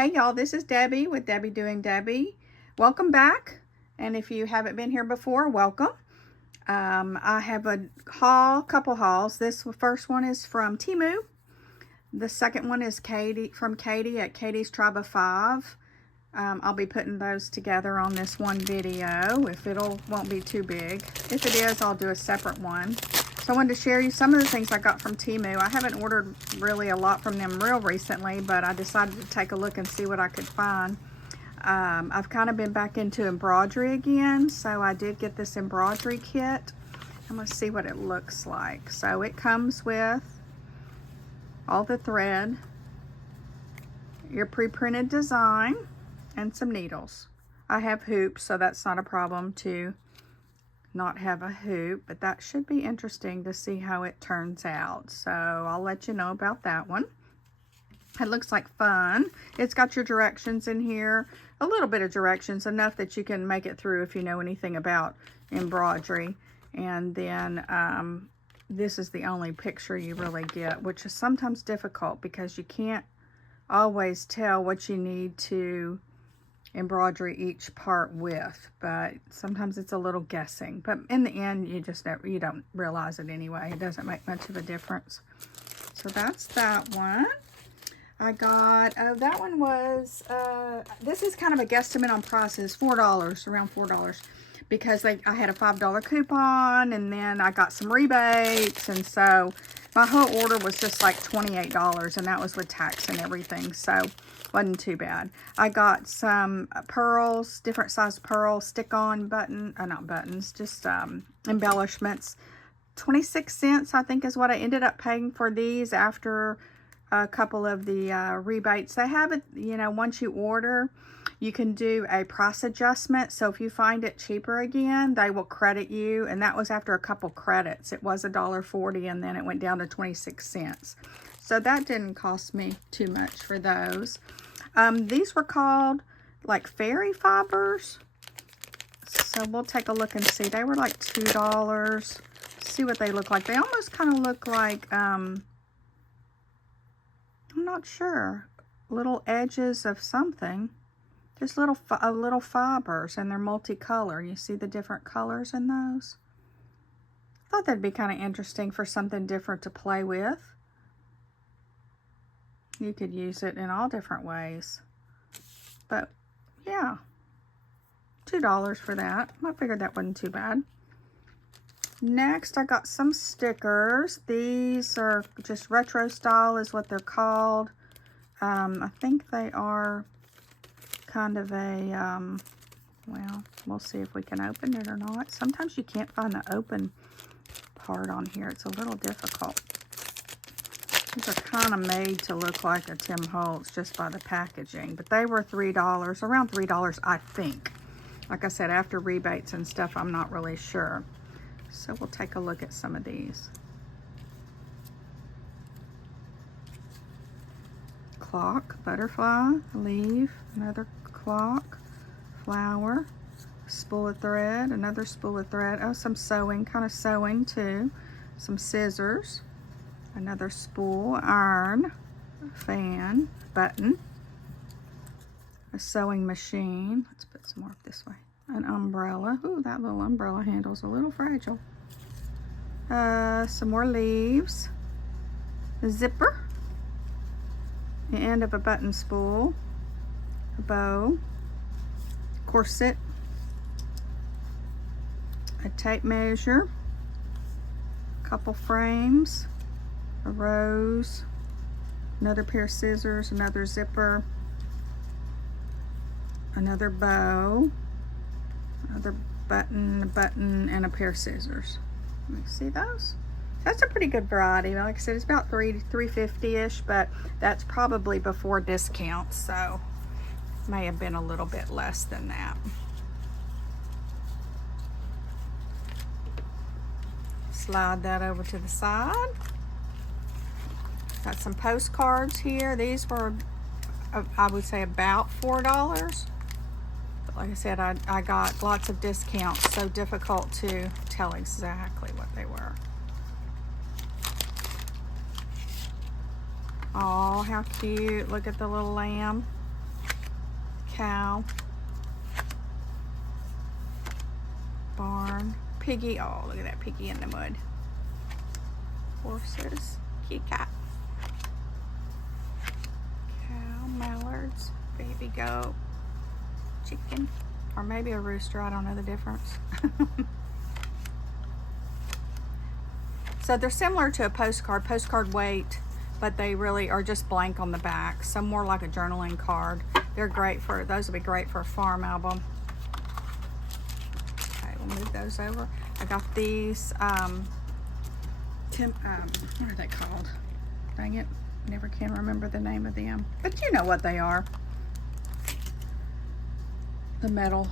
Hey y'all, this is Debbie with Debbie Doing Debbie. Welcome back. And if you haven't been here before, welcome. I have a couple hauls. This first one is from Temu. The second one is from Katie at Katie's Tribe of 5. I'll be putting those together on this one video. If won't be too big. If it is, I'll do a separate one. So I wanted to share you some of the things I got from Temu. I haven't ordered really a lot from them real recently, but I decided to take a look and see what I could find. I've kind of been back into embroidery again, so I did get this embroidery kit. I'm going to see what it looks like. So it comes with all the thread, your pre-printed design, and some needles. I have hoops, so that's not a problem to not have a hoop, but that should be interesting to see how it turns out. So I'll let you know about that one. It looks like fun. It's got your directions in here, a little bit of directions, enough that you can make it through if you know anything about embroidery. And then this is the only picture you really get, which is sometimes difficult because you can't always tell what you need to embroidery each part with, but sometimes it's a little guessing, but in the end you don't realize it anyway. It doesn't make much of a difference. So that's that one. I got that one was this is kind of a guesstimate on prices, $4, around $4, because I had a $5 coupon, and then I got some rebates, and so my whole order was just like $28, and that was with tax and everything, so wasn't too bad. I got some pearls, different size pearls, stick-on not buttons, just embellishments. 26 cents, I think, is what I ended up paying for these after a couple of the rebates. They have it, once you order, you can do a price adjustment. So if you find it cheaper again, they will credit you. And that was after a couple credits. It was $1.40, and then it went down to 26 cents. So that didn't cost me too much for those. These were called like fairy fibers. So we'll take a look and see. They were like $2. See what they look like. They almost kind of look like, I'm not sure, little edges of something. Just little fibers, and they're multicolor. You see the different colors in those? I thought that'd be kind of interesting for something different to play with. You could use it in all different ways. But yeah, $2 for that. I figured that wasn't too bad. Next, I got some stickers. These are just retro style is what they're called. I think they are kind of a, well, we'll see if we can open it or not. Sometimes you can't find the open part on here. It's a little difficult. These are kind of made to look like a Tim Holtz just by the packaging, but they were $3, around $3, I think. Like I said, after rebates and stuff, I'm not really sure. So we'll take a look at some of these. Clock, butterfly, leaf, another clock, flower, spool of thread, another spool of thread. Oh, some sewing, kind of sewing too. Some scissors. Another spool, iron, fan, button, a sewing machine. Let's put some more this way. An umbrella. Ooh, that little umbrella handle's a little fragile. Some more leaves. A zipper. The end of a button spool. A bow. Corset. A tape measure. A couple frames. A rose, another pair of scissors, another zipper, another bow, another button, a button, and a pair of scissors. Let me see those. That's a pretty good variety. Like I said, it's about $3.50-ish, but that's probably before discount, so may have been a little bit less than that. Slide that over to the side. Got some postcards here. These were, I would say, about $4. But like I said, I got lots of discounts, so difficult to tell exactly what they were. Oh, how cute. Look at the little lamb. cow, barn, piggy. Oh, look at that piggy in the mud. Horses, kitty cat, cow, mallards, baby goat, chicken, or maybe a rooster. I don't know the difference. So they're similar to a postcard weight, but they really are just blank on the back. Some more like a journaling card. They're great for, those would be great for a farm album. Okay, we'll move those over. I got these, what are they called? Dang it, never can remember the name of them, but you know what they are. The metal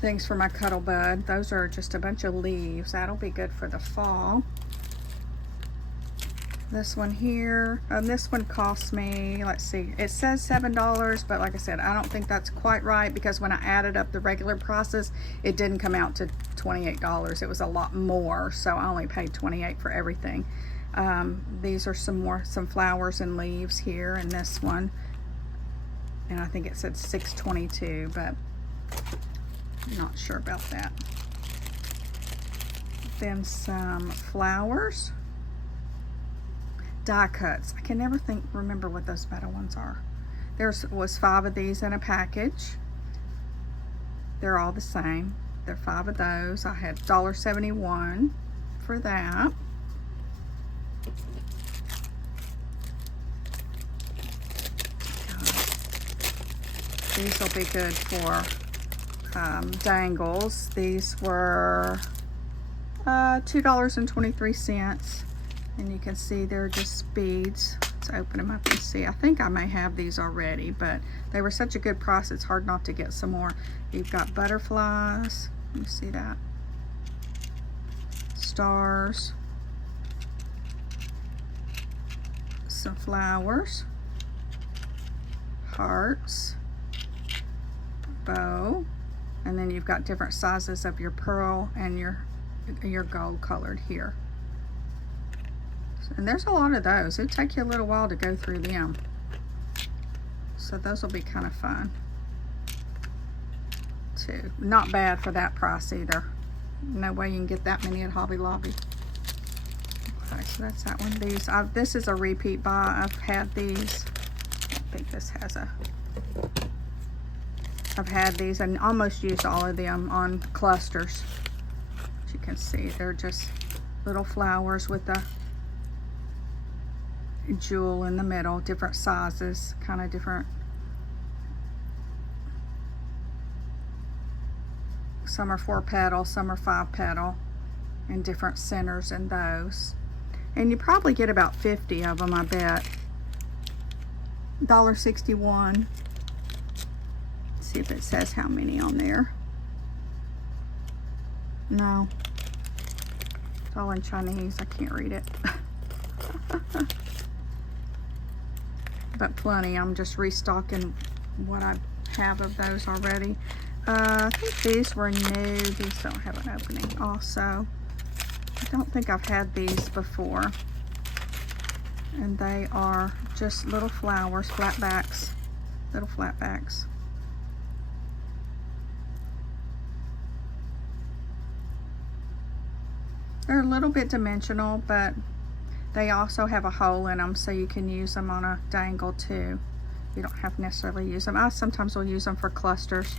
things for my cuddle bud. Those are just a bunch of leaves. That'll be good for the fall. This one here, this one cost me, let's see, it says $7, but like I said, I don't think that's quite right, because when I added up the regular prices, it didn't come out to $28. It was a lot more, so I only paid $28 for everything. These are some flowers and leaves here, and this one, and I think it said $6.22, but I'm not sure about that. Then some flowers. Die cuts. I can never remember what those metal ones are. There was 5 of these in a package. They're all the same. There are 5 of those. I had $1.71 for that. These will be good for dangles. These were $2.23. And you can see they're just beads. Let's open them up and see. I think I may have these already, but they were such a good price, it's hard not to get some more. You've got butterflies. You see that? Stars. Some flowers. Hearts. Bow. And then you've got different sizes of your pearl and your gold colored here. And there's a lot of those. It'll take you a little while to go through them. So those will be kind of fun too. Not bad for that price either. No way you can get that many at Hobby Lobby. Okay, so that's that one. This is a repeat buy. I've had these. I think this has a... I've had these and almost used all of them on clusters. As you can see, they're just little flowers with a jewel in the middle, different sizes, kind of different. Some are 4 petal, some are 5 petal, and different centers in those. And you probably get about 50 of them, I bet. $1.61. See if it says how many on there. No, it's all in Chinese. I can't read it. But plenty. I'm just restocking what I have of those already. I think these were new. These don't have an opening also. I don't think I've had these before. And they are just little flowers, flatbacks, little flatbacks. They're a little bit dimensional, but they also have a hole in them, so you can use them on a dangle too. You don't have to necessarily use them. I sometimes will use them for clusters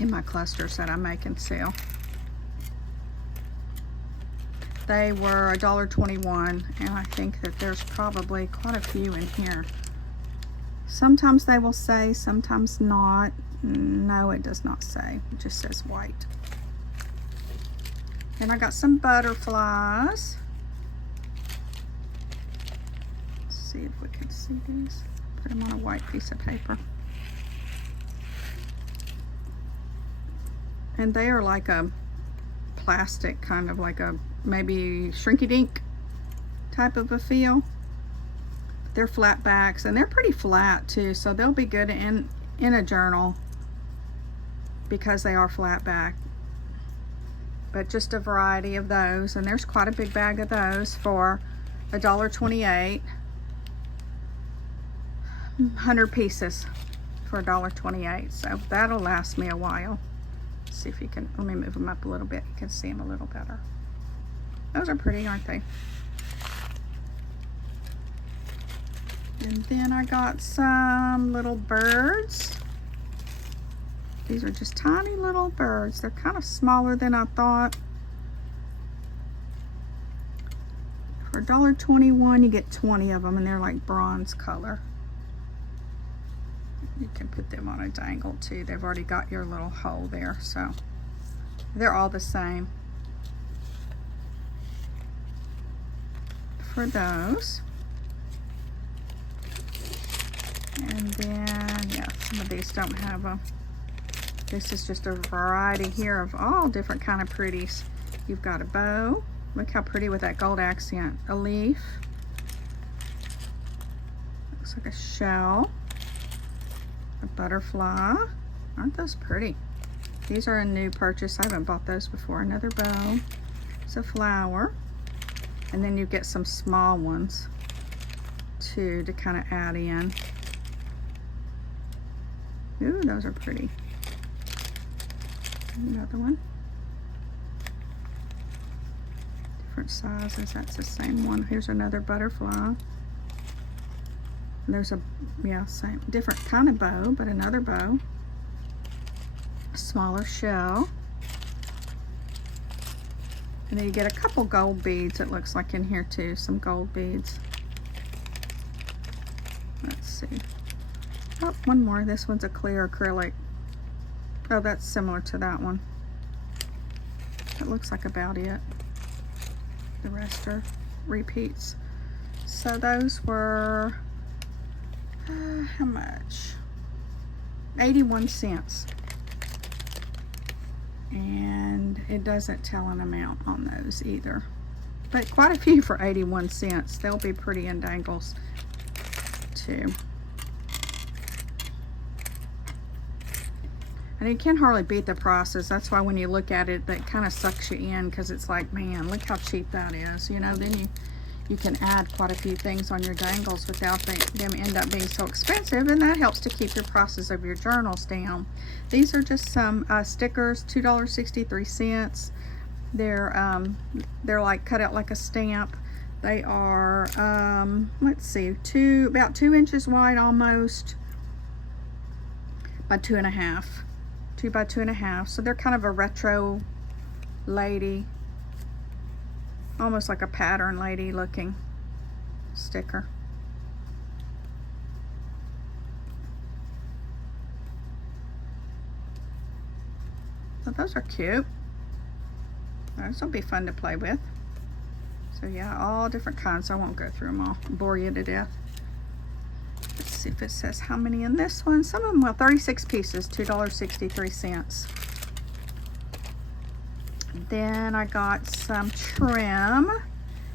in my clusters that I make and sell. They were $1.21, and I think that there's probably quite a few in here. Sometimes they will say, sometimes not. No, it does not say. It just says white. And I got some butterflies. See if we can see these. Put them on a white piece of paper. And they are like a plastic, kind of like a maybe shrinky-dink type of a feel. They're flat backs, and they're pretty flat too, so they'll be good in a journal because they are flat back. But just a variety of those, and there's quite a big bag of those for $1.28. 100 pieces for $1.28, so that'll last me a while. Let's see if you can, let me move them up a little bit. You can see them a little better. Those are pretty, aren't they? And then I got some little birds. These are just tiny little birds. They're kind of smaller than I thought. For $1.21, you get 20 of them, and they're like bronze color. You can put them on a dangle too. They've already got your little hole there, so they're all the same for those. And then, yeah, some of these don't have them. This is just a variety here of all different kind of pretties. You've got a bow. Look how pretty with that gold accent. A leaf. Looks like a shell. A butterfly. Aren't those pretty? These are a new purchase. I haven't bought those before. Another bow. It's a flower. And then you get some small ones too to kind of add in. Ooh, those are pretty. Another one. Different sizes. That's the same one. Here's another butterfly. There's a, yeah, same, different kind of bow, but another bow. A smaller shell. And then you get a couple gold beads, it looks like, in here too. Some gold beads. Let's see. Oh, one more. This one's a clear acrylic. Oh, that's similar to that one. That looks like about it. The rest are repeats. So those were, how much? 81 cents. And it doesn't tell an amount on those either. But quite a few for 81 cents. They'll be pretty in dangles too. And you can hardly beat the prices. That's why when you look at it, that kind of sucks you in, because it's like, man, look how cheap that is. You know, then you can add quite a few things on your dangles without them end up being so expensive, and that helps to keep your prices of your journals down. These are just some stickers, $2.63. They're like cut out like a stamp. They are, let's see, about 2 inches wide almost, by 2.5. 2 by 2.5. So they're kind of a retro lady, almost like a pattern lady looking sticker. So those are cute. Those will be fun to play with. So yeah, all different kinds. I won't go through them all, bore you to death. Let's see if it says how many in this one. Some of them, well, 36 pieces, $2.63. Then I got some trim,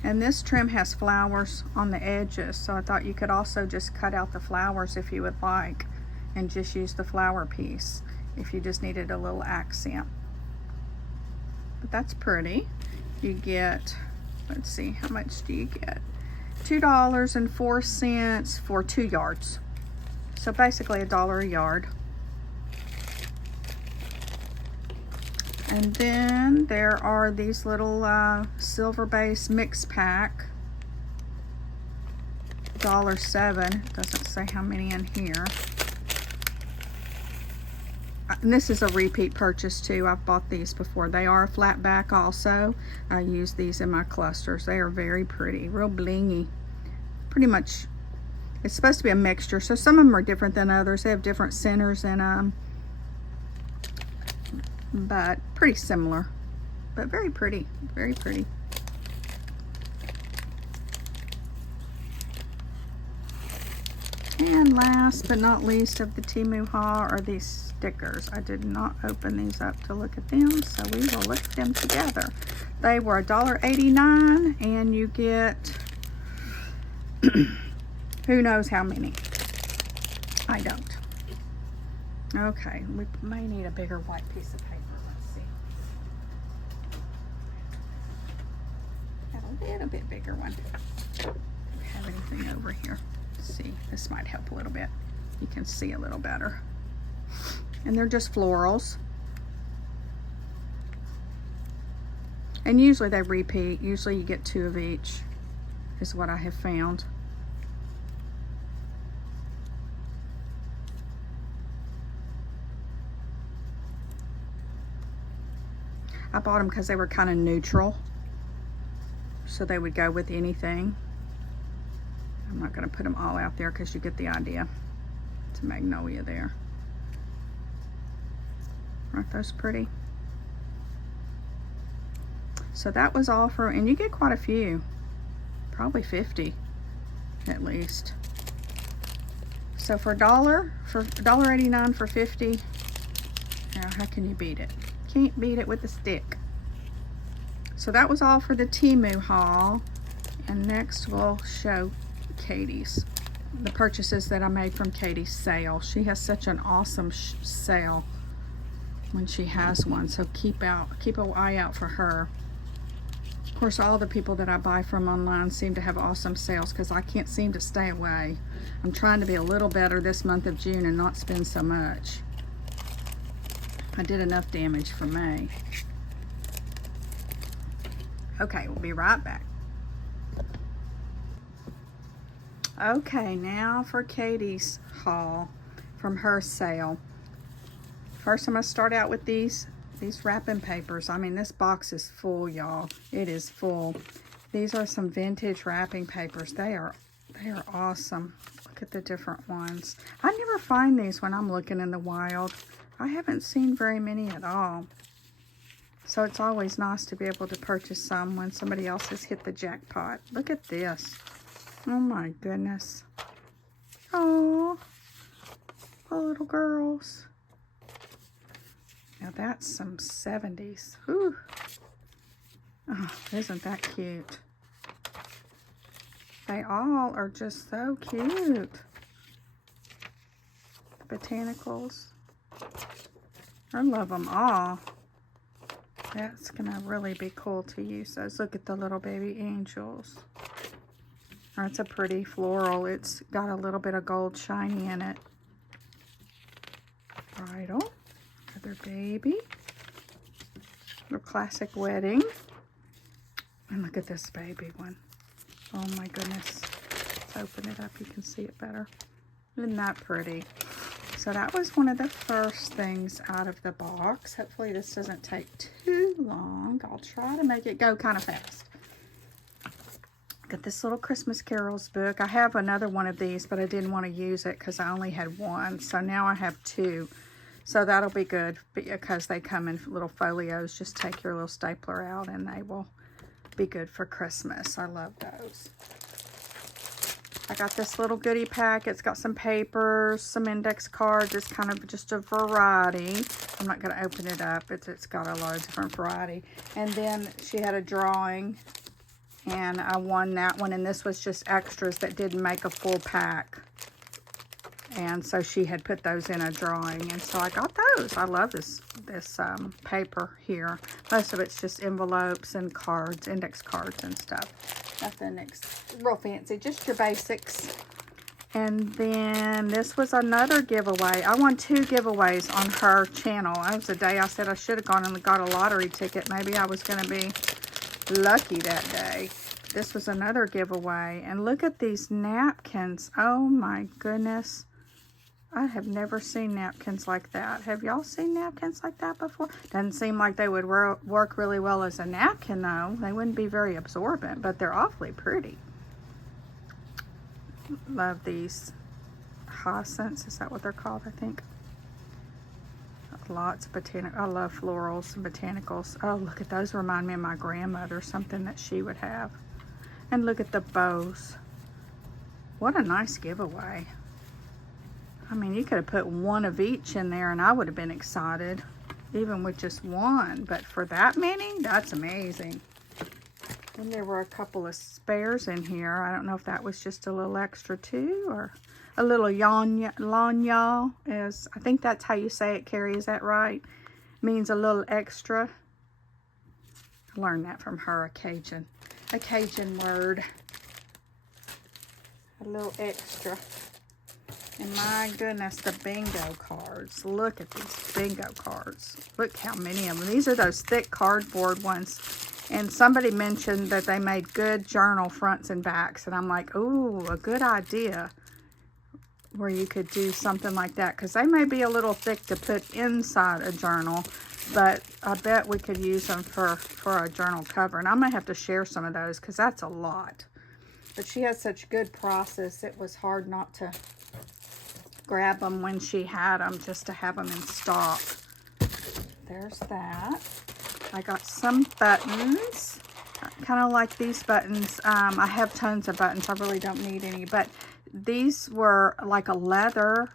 and this trim has flowers on the edges, so I thought you could also just cut out the flowers if you would like, and just use the flower piece if you just needed a little accent. But that's pretty. You get, let's see, how much do you get? $2.04 for 2 yards. So basically $1 a yard. And then there are these little silver base mix pack. $1.07. Doesn't say how many in here. And this is a repeat purchase too. I've bought these before. They are a flat back also. I use these in my clusters. They are very pretty, real blingy. Pretty much, it's supposed to be a mixture, so some of them are different than others. They have different centers in them, but pretty similar. But very pretty, very pretty. And last but not least of the Temu haul are these stickers. I did not open these up to look at them, so we will look at them together. They were $1.89, and you get who knows how many. I don't. Okay, we may need a bigger white piece of paper. Let's see. Got a little bit bigger one. Don't have anything over here. Let's see. This might help a little bit. You can see a little better. And they're just florals. And usually they repeat. Usually you get 2 of each, is what I have found. I bought them because they were kind of neutral, so they would go with anything. I'm not going to put them all out there because you get the idea. It's a magnolia there. Aren't those pretty? So that was all for, and you get quite a few, probably 50 at least. So for $1.89 for 50, now how can you beat it? Can't beat it with a stick. So that was all for the Temu haul, and next we'll show Katie's, the purchases that I made from Katie's sale. She has such an awesome sale when she has one, so keep an eye out for her. Of course, all the people that I buy from online seem to have awesome sales because I can't seem to stay away. I'm trying to be a little better this month of June and not spend so much. I did enough damage for May. Okay, we'll be right back. Okay, now for Katie's haul from her sale. First, I'm going to start out with these wrapping papers. I mean, this box is full, y'all. It is full. These are some vintage wrapping papers. They are awesome. Look at the different ones. I never find these when I'm looking in the wild. I haven't seen very many at all. So it's always nice to be able to purchase some when somebody else has hit the jackpot. Look at this. Oh my goodness. Oh, the little girls. Now that's some 70s. Ooh. Oh, isn't that cute? They all are just so cute. The botanicals. I love them all. That's gonna really be cool to use those. Look at the little baby angels. That's a pretty floral. It's got a little bit of gold shiny in it. Bridal. Another baby. Little classic wedding. And look at this baby one. Oh my goodness. Let's open it up. You can see it better. Isn't that pretty? So that was one of the first things out of the box. Hopefully this doesn't take too long. I'll try to make it go kind of fast. Got this little Christmas carols book. I have another one of these, but I didn't want to use it because I only had one. So now I have 2. So that'll be good because they come in little folios. Just take your little stapler out and they will be good for Christmas. I love those. I got this little goodie pack. It's got some papers, some index cards. It's kind of just a variety. I'm not going to open it up. It's got a lot of different variety. And then she had a drawing, and I won that one. And this was just extras that didn't make a full pack. And so she had put those in a drawing. And so I got those. I love this paper here. Most of it's just envelopes and cards, index cards and stuff. Nothing real fancy, just your basics. And then this was another giveaway. I won 2 giveaways on her channel. That was the day I said I should have gone and got a lottery ticket. Maybe I was going to be lucky that day. This was another giveaway. And look at these napkins. Oh my goodness. I have never seen napkins like that. Have y'all seen napkins like that before? Doesn't seem like they would work really well as a napkin, though. They wouldn't be very absorbent, but they're awfully pretty. Love these hyacinths. Is that what they're called, I think? Lots of I love florals and botanicals. Oh, look at those. Remind me of my grandmother, something that she would have. And look at the bows. What a nice giveaway. I mean, you could have put 1 of each in there and I would have been excited, even with just 1. But for that many, that's amazing. And there were a couple of spares in here. I don't know if that was just a little extra too, or a little lanya is, I think that's how you say it, Carrie, is that right? Means a little extra. I learned that from her, a Cajun word. A little extra. And my goodness, the bingo cards. Look at these bingo cards. Look how many of them. These are those thick cardboard ones. And somebody mentioned that they made good journal fronts and backs. And I'm like, ooh, a good idea where you could do something like that. Because they may be a little thick to put inside a journal. But I bet we could use them for a journal cover. And I may have to share some of those because that's a lot. But she has such good process. It was hard not to grab them when she had them, just to have them in stock. There's that. I got some buttons. I kind of like these buttons. I have tons of buttons. I really don't need any, but these were like a leather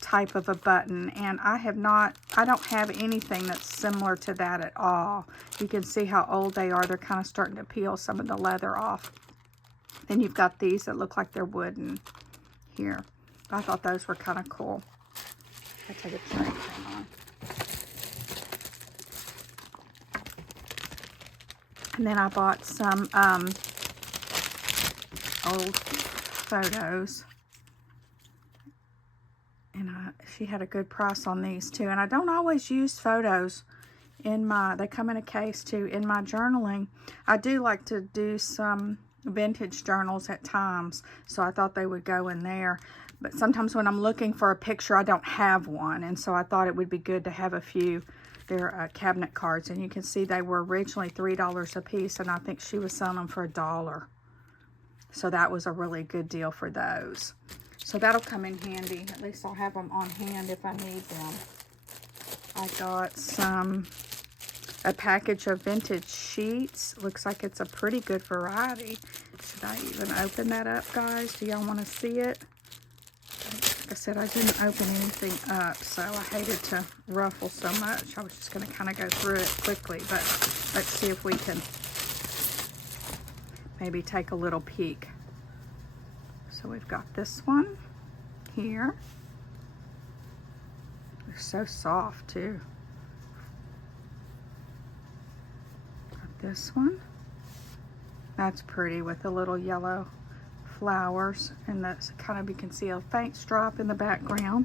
type of a button, and I don't have anything that's similar to that at all. You can see how old they are. They're kind of starting to peel some of the leather off. Then you've got these that look like they're wooden here. I thought those were kind of cool. I take a drink. Hang on. And then I bought some old photos. And she had a good price on these too. And I don't always use photos in they come in a case too, in my journaling. I do like to do some vintage journals at times. So I thought they would go in there. But sometimes when I'm looking for a picture, I don't have one. And so I thought it would be good to have a few. They're cabinet cards. And you can see they were originally $3 a piece. And I think she was selling them for $1. So that was a really good deal for those. So that'll come in handy. At least I'll have them on hand if I need them. I got a package of vintage sheets. Looks like it's a pretty good variety. Should I even open that up, guys? Do y'all want to see it? Like I said, I didn't open anything up, so I hated to ruffle so much. I was just going to kind of go through it quickly, but let's see if we can maybe take a little peek. So we've got this one here. They're so soft too. Got this one. That's pretty with the little yellow flowers, and that's kind of, you can see a faint drop in the background.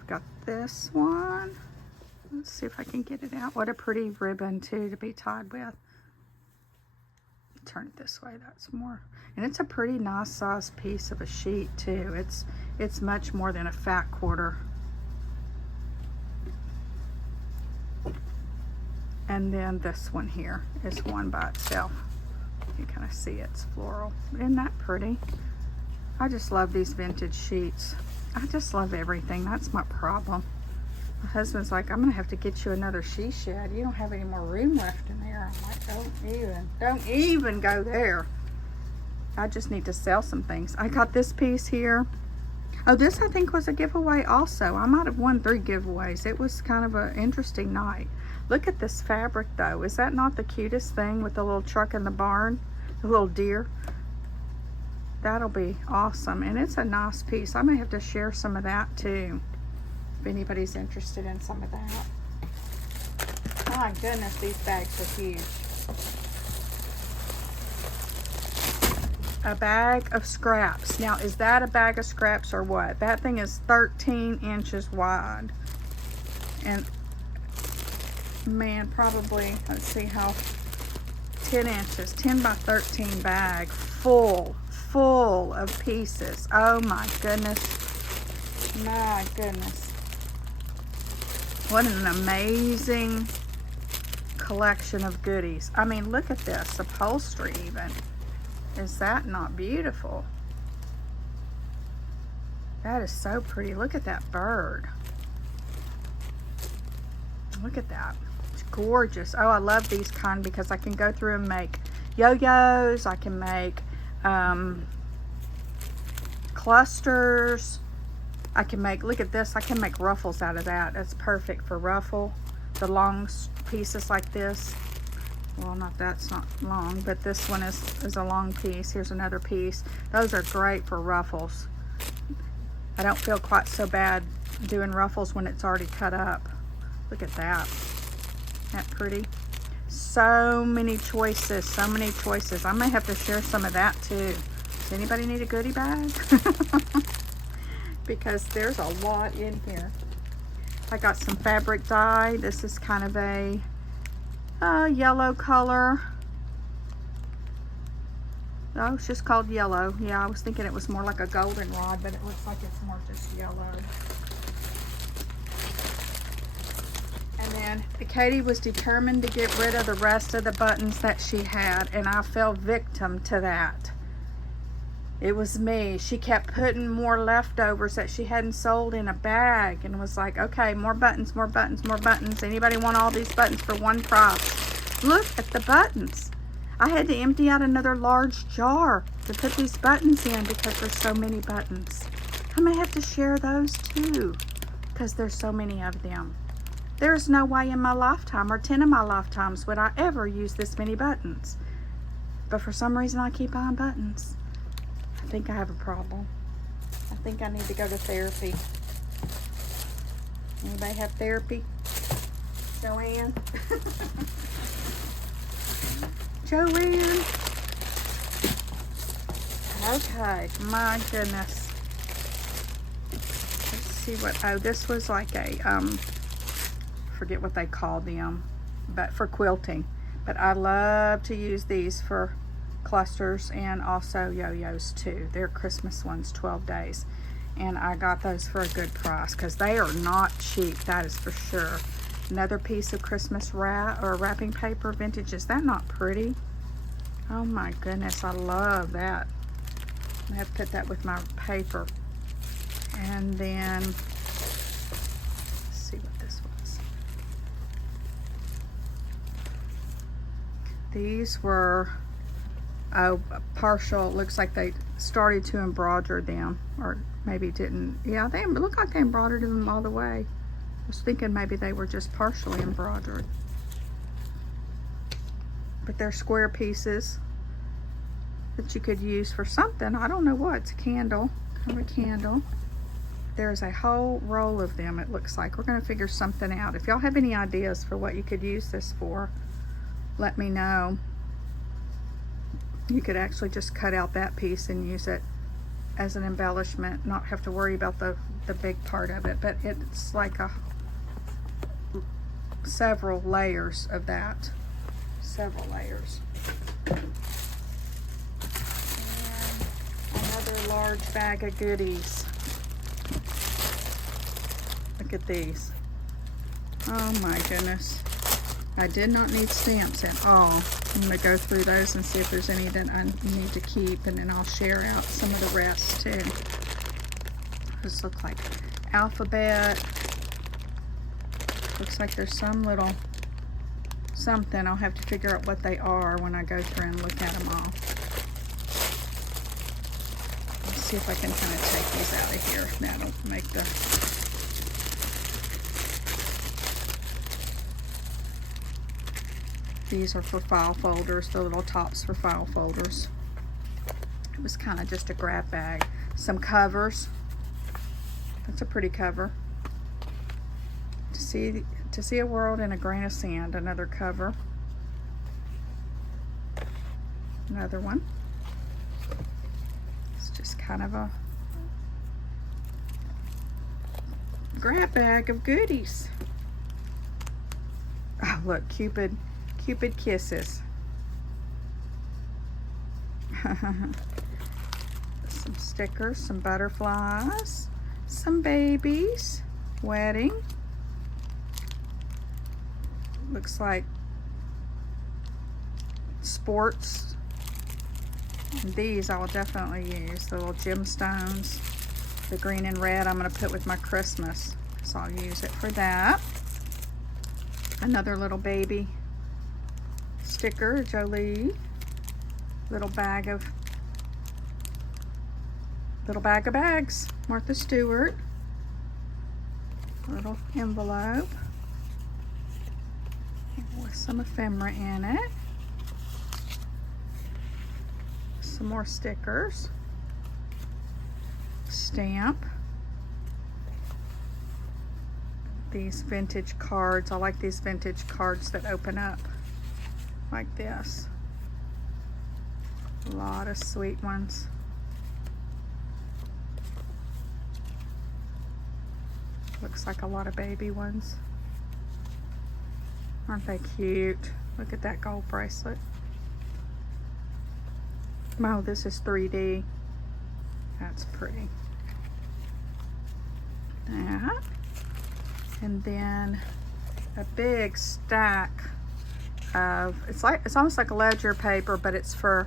I've got this one. Let's see if I can get it out. What a pretty ribbon too to be tied with. Turn it this way, that's more, and it's a pretty nice size piece of a sheet too. It's much more than a fat quarter. And then this one here is one by itself. You kind of see it's floral. Isn't that pretty? I just love these vintage sheets. I just love everything. That's my problem. My husband's like, I'm gonna have to get you another she shed. You don't have any more room left in there. I'm like, don't even go there. I just need to sell some things. I got this piece here. Oh, this I think was a giveaway also. I might have won 3 giveaways. It was kind of an interesting night. Look at this fabric though. Is that not the cutest thing with the little truck in the barn? The little deer. That'll be awesome. And it's a nice piece. I may have to share some of that too, if anybody's interested in some of that. My goodness, these bags are huge. A bag of scraps. Now, is that a bag of scraps or what? That thing is 13 inches wide. And man, probably, let's see how, 10 inches, 10 by 13 bag, full of pieces. Oh my goodness. My goodness. What an amazing collection of goodies. I mean, look at this upholstery even. Is that not beautiful? That is so pretty. Look at that bird. Look at that. It's gorgeous. Oh, I love these kind because I can go through and make yo-yos. I can make clusters. I can make, look at this, I can make ruffles out of that. That's perfect for ruffle. The long pieces like this. Well, that's not long, but this one is a long piece. Here's another piece. Those are great for ruffles. I don't feel quite so bad doing ruffles when it's already cut up. Look at that. Isn't that pretty? So many choices, so many choices. I may have to share some of that too. Does anybody need a goodie bag? because there's a lot in here. I got some fabric dye. This is kind of a yellow color. Oh, it's just called yellow. Yeah, I was thinking it was more like a goldenrod, but it looks like it's more just yellow. And then Katie was determined to get rid of the rest of the buttons that she had, and I fell victim to that. It was me. She kept putting more leftovers that she hadn't sold in a bag and was like, okay, more buttons, more buttons, more buttons. Anybody want all these buttons for one price? Look at the buttons. I had to empty out another large jar to put these buttons in because there's so many buttons. I may have to share those too because there's so many of them. There's no way in my lifetime or 10 of my lifetimes would I ever use this many buttons. But for some reason I keep buying buttons. I think I have a problem. I think I need to go to therapy. Anybody have therapy? Joanne? Joanne? Okay, my goodness. Let's see what, oh, this was like a, forget what they call them, but for quilting. But I love to use these for clusters and also yo-yos too. They're Christmas ones, 12 days. And I got those for a good price because they are not cheap, that is for sure. Another piece of Christmas wrapping paper, vintage. Is that not pretty? Oh my goodness, I love that. I have to put that with my paper. And then, let's see what this was. These were, oh, partial. Looks like they started to embroider them, or maybe didn't. Yeah, they look like they embroidered them all the way. I was thinking maybe they were just partially embroidered. But they're square pieces that you could use for something. I don't know what. It's a candle. Kind of a candle. There's a whole roll of them, it looks like. We're going to figure something out. If y'all have any ideas for what you could use this for, let me know. You could actually just cut out that piece and use it as an embellishment, not have to worry about the big part of it. But it's like several layers of that. Several layers. And another large bag of goodies. Look at these. Oh my goodness. I did not need stamps at all. I'm going to go through those and see if there's any that I need to keep, and then I'll share out some of the rest too. This looks like alphabet. Looks like there's some little something. I'll have to figure out what they are when I go through and look at them all. Let's see if I can kind of take these out of here. That'll make the... These are for file folders, the little tops for file folders. It was kind of just a grab bag. Some covers. That's a pretty cover. To see a world in a grain of sand, another cover. Another one. It's just kind of a grab bag of goodies. Oh, look, Cupid kisses. Some stickers, some butterflies, some babies, wedding. Looks like sports. And these I will definitely use. The little gemstones. The green and red I'm going to put with my Christmas. So I'll use it for that. Another little baby sticker, Jolie. Little bag of bags. Martha Stewart. Little envelope with some ephemera in it. Some more stickers. Stamp. These vintage cards. I like these vintage cards that open up like this. A lot of sweet ones. Looks like a lot of baby ones. Aren't they cute? Look at that gold bracelet. Oh, this is 3D. That's pretty. That. And then a big stack of, it's almost like a ledger paper, but it's for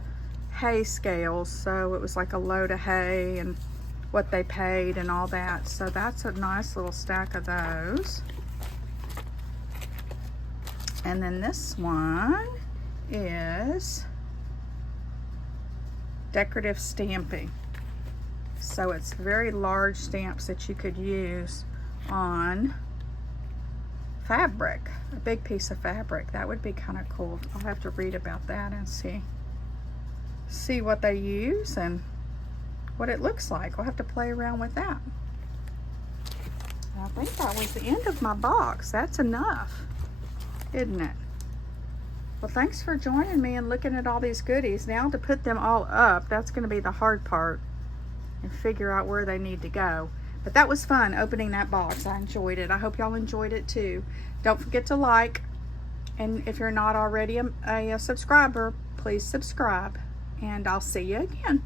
hay scales. So it was like a load of hay and what they paid and all that. So that's a nice little stack of those. And then this one is decorative stamping. So it's very large stamps that you could use on fabric, a big piece of fabric. That would be kind of cool. I'll have to read about that and see what they use and what it looks like. I'll have to play around with that. I think that was the end of my box. That's enough, isn't it? Well, thanks for joining me and looking at all these goodies. Now to put them all up, that's going to be the hard part, and figure out where they need to go. But that was fun opening that box. I enjoyed it. I hope y'all enjoyed it too. Don't forget to like, and if you're not already a subscriber, please subscribe, and I'll see you again.